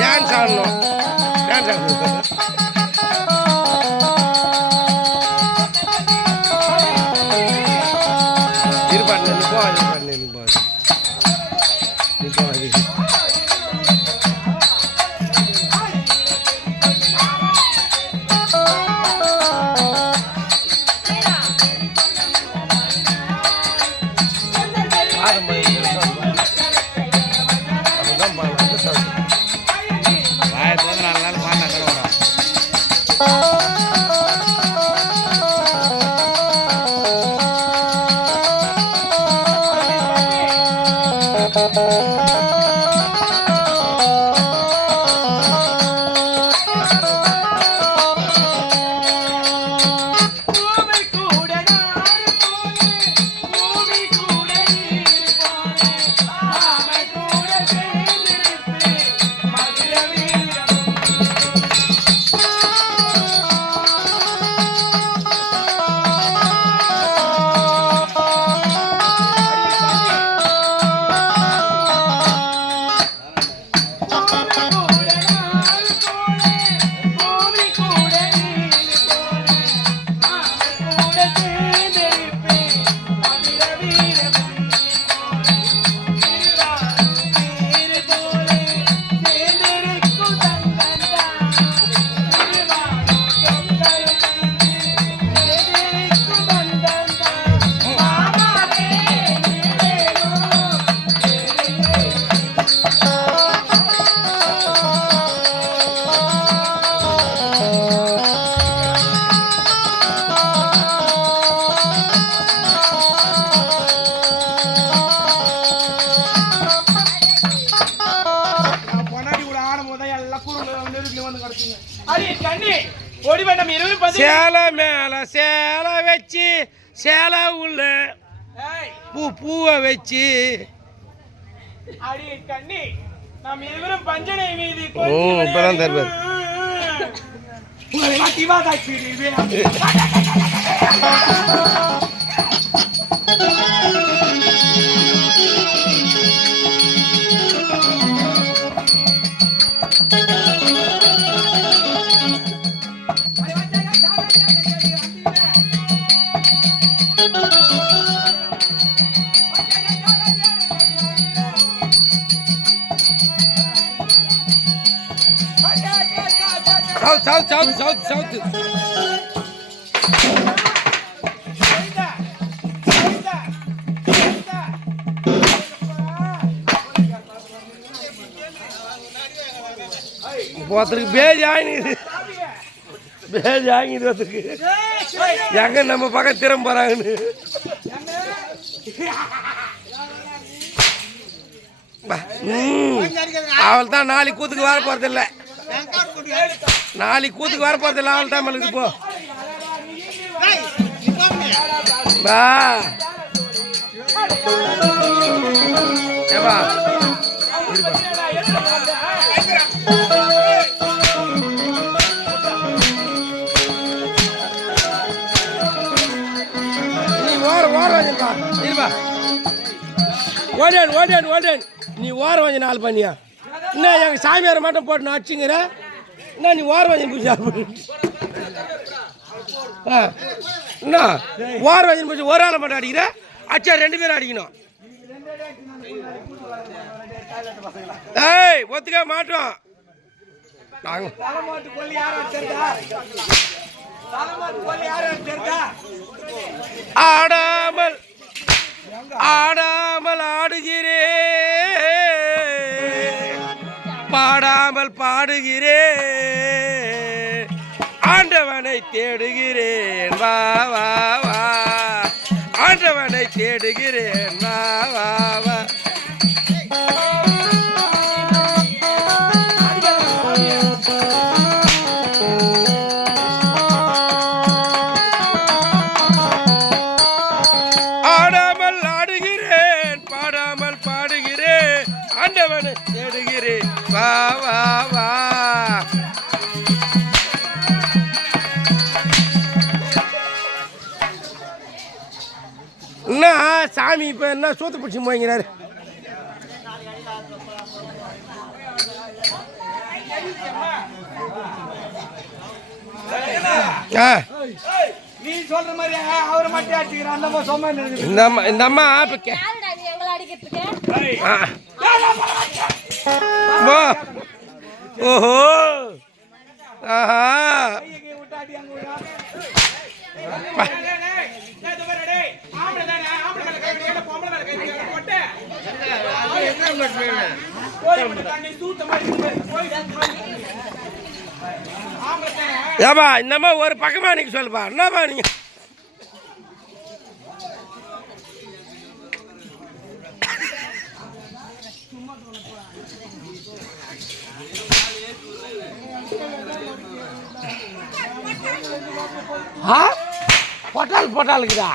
Dance ஆடணும் dance ஆடணும் இருப்பாடு நீ போவாது நீ போவாது சேலை மேல சேலை வச்சு சேலை உள்ள பூவை வச்சு இப்பதான் தருவார் South. ஒருத்தருக்கு பேஜ் ஆகிது ஒருத்தருக்கு எங்க நம்ம பக்கம் திறம் போறாங்கன்னு அவள் தான் நாளைக்கு கூத்துக்கு வர போறதில்லை நாளைக்கு கூத்துக்கு வர போறதில்லை அவள் தான் நம்மளுக்கு போ பா ஏப்பா ஓடேன் நீ ஓர வாங்கி நாள் பண்ணியா என்ன எங்கள் சாமியாரை மட்டும் போட்டு நான் அடிச்சுங்கிற என்ன நீ ஓர வாங்கி பூஜை என்ன ஓர வாங்கி பூஜை ஒரு ஆளை மட்டும் அடிக்கிற அச்சா 2 பேரும் அடிக்கணும் ஏய் ஒத்துக்க மாட்டோம் ஆடாமல் ஆடுகிறே பாடாமல் பாடுகிறே ஆண்டவனை தேடுகிறேன் வா வா வா ஆண்டவனை தேடுகிறேன் வா வா வா ஆண்டவனை தேடுகிறேன் வா வா வா என்ன சாமி இப்போ என்ன சூத்து பிடிச்சி போய்ங்கிறாரு நீ சொல்ற மாதிரி அவரை மட்டும் அடிச்சுக்கிறேன் அந்த அம்மா சொம்மா இந்த அம்மா ஓஹோ ஆஹா ஏப்பா இந்தம்மா ஒரு பக்கமா நீங்க சொல்லுப்பா என்னப்பா நீங்க பொட்டால் பொட்டாலுக்குதா